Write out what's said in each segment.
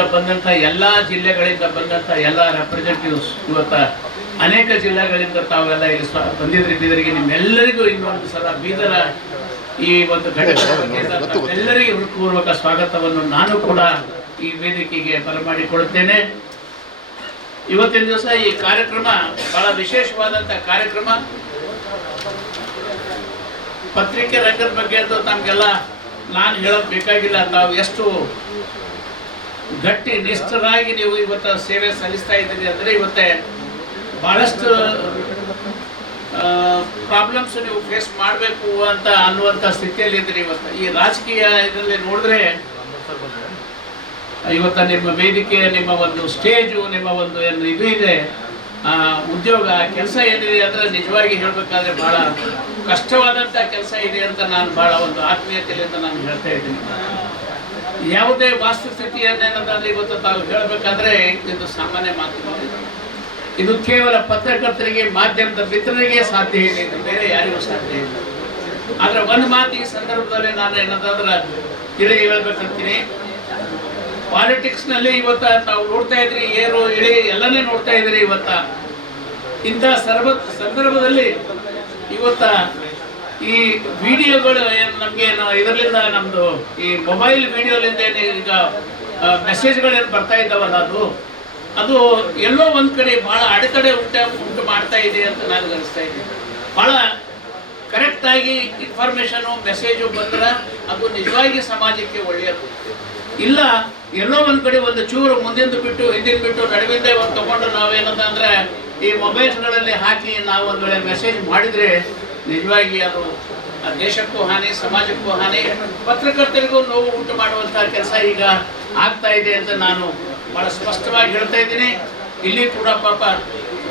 ಜಿಲ್ಲೆಗಳಿಂದ ಬಂದಂಥ ಎಲ್ಲ ಜಿಲ್ಲೆಗಳಿಂದ ಬಂದಂಥ ಎಲ್ಲ ರೆಪ್ರೆಸೆಂಟೇಟಿವ್ಸ್ ಇವತ್ತ ಅನೇಕ ಜಿಲ್ಲೆಗಳಿಂದ ತಾವೆಲ್ಲ ಇಲ್ಲಿ ಬಂದಿದ್ರಿ. ಬೀದರಿಗೆ ನಿಮ್ಮೆಲ್ಲರಿಗೂ ಇನ್ನೊಂದು ಸಲ ಬೀದರ ಈ ಒಂದು ಘಟಕ ಎಲ್ಲರಿಗೂ ಹೃತ್ಪೂರ್ವಕ ಸ್ವಾಗತವನ್ನು ನಾನು ಕೂಡ ಈ ವೇದಿಕೆಗೆ ಬರಮಾಡಿಕೊಳ್ಳುತ್ತೇನೆ. ಇವತ್ತಿನ ದಿವಸ ಈ ಕಾರ್ಯಕ್ರಮ ಬಹಳ ವಿಶೇಷವಾದಂಥ ಕಾರ್ಯಕ್ರಮ. ಪತ್ರಿಕೆ ರಂಗದ ಬಗ್ಗೆ ಅಂತೂ ತಮಗೆಲ್ಲ ನಾನು ಹೇಳೋದು ಬೇಕಾಗಿಲ್ಲ. ತಾವು ಎಷ್ಟು ಗಟ್ಟಿ ನಿಷ್ಠರಾಗಿ ನೀವು ಇವತ್ತು ಸೇವೆ ಸಲ್ಲಿಸ್ತಾ ಇದ್ದೀರಿ ಅಂದರೆ ಇವತ್ತೇ ಬಹಳಷ್ಟು ಪ್ರಾಬ್ಲಮ್ಸ್ ನೀವು ಫೇಸ್ ಮಾಡಬೇಕು ಅಂತ ಅನ್ನುವಂಥ ಸ್ಥಿತಿಯಲ್ಲಿ ಇದ್ದೀರಿ. ಇವತ್ತು ಈ ರಾಜಕೀಯ ಇದರಲ್ಲಿ ನೋಡಿದ್ರೆ ಇವತ್ತು ನಿಮ್ಮ ವೇದಿಕೆ, ನಿಮ್ಮ ಒಂದು ಸ್ಟೇಜು, ನಿಮ್ಮ ಒಂದು ಏನು ಇದು ಇದೆ ಉದ್ಯೋಗ ಕೆಲಸ ಏನಿದೆ ಅಂದರೆ ನಿಜವಾಗಿ ಹೇಳಬೇಕಾದ್ರೆ ಬಹಳ ಕಷ್ಟವಾದಂಥ ಕೆಲಸ ಇದೆ ಅಂತ ನಾನು ಬಹಳ ಒಂದು ಆತ್ಮೀಯತೆಯಿಂದ ನಾನು ಹೇಳ್ತಾ ಇದ್ದೀನಿ. ಯಾವುದೇ ವಾಸ್ತುಸ್ಥಿತಿಯನ್ನೇನಂದ್ರೆ ಇವತ್ತು ತಾವು ಹೇಳಬೇಕಾದ್ರೆ ಇದು ಸಾಮಾನ್ಯ ಮಾತು. ಇದು ಕೇವಲ ಪತ್ರಕರ್ತರಿಗೆ, ಮಾಧ್ಯಮದ ಮಿತ್ರರಿಗೆ ಸಾಧ್ಯ ಇದೆ, ಇದು ಬೇರೆ ಯಾರಿಗೂ ಸಾಧ್ಯ ಇಲ್ಲ. ಆದರೆ ಒಂದು ಮಾತು ಈ ಸಂದರ್ಭದಲ್ಲಿ ನಾನು ಏನಂತಂದ್ರೆ ತಿಳಿ ಹೇಳ್ಬೇಕಂತೀನಿ. ಪಾಲಿಟಿಕ್ಸ್ನಲ್ಲಿ ಇವತ್ತು ನಾವು ನೋಡ್ತಾ ಇದ್ರಿ, ಏರು ಇಳಿ ಎಲ್ಲನೇ ನೋಡ್ತಾ ಇದ್ರಿ. ಇವತ್ತ ಇಂಥ ಸಂದರ್ಭದಲ್ಲಿ ಇವತ್ತ ಈ ವಿಡಿಯೋಗಳು ಏನು ನಮಗೆ ಇದರಿಂದ ನಮ್ಮದು ಈ ಮೊಬೈಲ್ ವಿಡಿಯೋಲಿಂದ ಏನು ಈಗ ಮೆಸೇಜ್ಗಳೇನು ಬರ್ತಾ ಇದ್ದಾವಲ್ಲ, ಅದು ಎಲ್ಲೋ ಒಂದು ಕಡೆ ಭಾಳ ಅಡೆತಡೆ ಉಂಟು ಮಾಡ್ತಾ ಇದೆ ಅಂತ ನನಗೆ ಅನಿಸ್ತಾ ಇದೆ. ಭಾಳ ಕರೆಕ್ಟಾಗಿ ಇನ್ಫಾರ್ಮೇಷನು ಮೆಸೇಜು ಬಂದ್ರೆ ಅದು ನಿಜವಾಗಿ ಸಮಾಜಕ್ಕೆ ಒಳ್ಳೆಯದು. ಇಲ್ಲ ಎಲ್ಲೋ ಒಂದು ಕಡೆ ಒಂದು ಚೂರು ಮುಂದಿಂದು ಬಿಟ್ಟು ಹಿಂದಿನ ಬಿಟ್ಟು ನಡುವಿಂದೇ ಒಂದು ತೊಗೊಂಡು ನಾವೇನಂತ ಅಂದರೆ ಈ ಮೊಬೈಲ್ಸ್ಗಳಲ್ಲಿ ಹಾಕಿ ನಾವು ಒಂದು ವೇಳೆ ಮೆಸೇಜ್ ಮಾಡಿದರೆ ನಿಜವಾಗಿ ಅದು ದೇಶಕ್ಕೂ ಹಾನಿ, ಸಮಾಜಕ್ಕೂ ಹಾನಿ, ಪತ್ರಕರ್ತರಿಗೂ ನೋವು ಉಂಟು ಮಾಡುವಂಥ ಕೆಲಸ ಈಗ ಆಗ್ತಾ ಇದೆ ಅಂತ ನಾನು ಭಾಳ ಸ್ಪಷ್ಟವಾಗಿ ಹೇಳ್ತಾ ಇದ್ದೀನಿ. ಇಲ್ಲಿ ಕೂಡ ಪಾಪ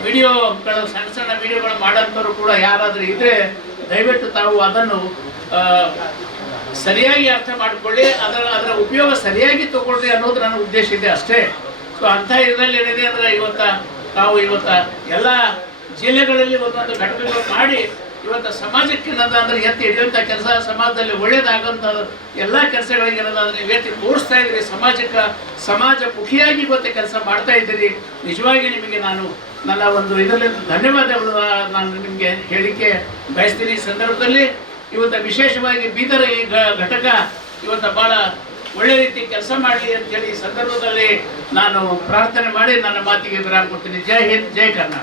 ವಿಡಿಯೋಗಳು, ಸಣ್ಣ ಸಣ್ಣ ವಿಡಿಯೋಗಳು ಮಾಡೋಂಥವ್ರು ಕೂಡ ಯಾರಾದರೂ ಇದ್ದರೆ ದಯವಿಟ್ಟು ತಾವು ಅದನ್ನು ಸರಿಯಾಗಿ ಅರ್ಥ ಮಾಡಿಕೊಳ್ಳಿ, ಅದರ ಉಪಯೋಗ ಸರಿಯಾಗಿ ತಗೊಳ್ಳಿ ಅನ್ನೋದು ನನ್ನ ಉದ್ದೇಶ ಇದೆ ಅಷ್ಟೇ. ಸೊ ಅಂಥ ಇದರಲ್ಲಿ ಏನಿದೆ ಅಂದರೆ ತಾವು ಎಲ್ಲ ಜಿಲ್ಲೆಗಳಲ್ಲಿ ಒಂದೊಂದು ಘಟಕಗಳು ಮಾಡಿ ಇವತ್ತು ಸಮಾಜಕ್ಕೆ ಏನದಂದ್ರೆ ಎತ್ತಿ ಹಿಡಿಯುವಂಥ ಕೆಲಸ, ಸಮಾಜದಲ್ಲಿ ಒಳ್ಳೇದಾಗಂಥ ಎಲ್ಲ ಕೆಲಸಗಳಿಗೆ ಏನದಂದ್ರೆ ಎತ್ತಿ ತೋರಿಸ್ತಾ ಇದ್ದೀರಿ. ಸಮಾಜಮುಖಿಯಾಗಿ ಇವತ್ತು ಕೆಲಸ ಮಾಡ್ತಾ ಇದ್ದೀರಿ. ನಿಜವಾಗಿ ನಿಮಗೆ ನಾನು ನನ್ನ ಒಂದು ಇದರಲ್ಲಿ ಧನ್ಯವಾದಗಳು ನಾನು ನಿಮಗೆ ಹೇಳಿಕೆ ಬಯಸ್ತೀನಿ. ಈ ಸಂದರ್ಭದಲ್ಲಿ ಇವತ್ತು ವಿಶೇಷವಾಗಿ ಬೀದರ್ ಈ ಘಟಕ ಇವತ್ತು ಭಾಳ ಒಳ್ಳೆ ರೀತಿ ಕೆಲಸ ಮಾಡಲಿ ಅಂತೇಳಿ ಈ ಸಂದರ್ಭದಲ್ಲಿ ನಾನು ಪ್ರಾರ್ಥನೆ ಮಾಡಿ ನನ್ನ ಮಾತಿಗೆ ವಿರಾಮ ಕೊಡ್ತೀನಿ. ಜೈ ಹಿಂದ್, ಜೈ ಕರ್ನಾಟಕ.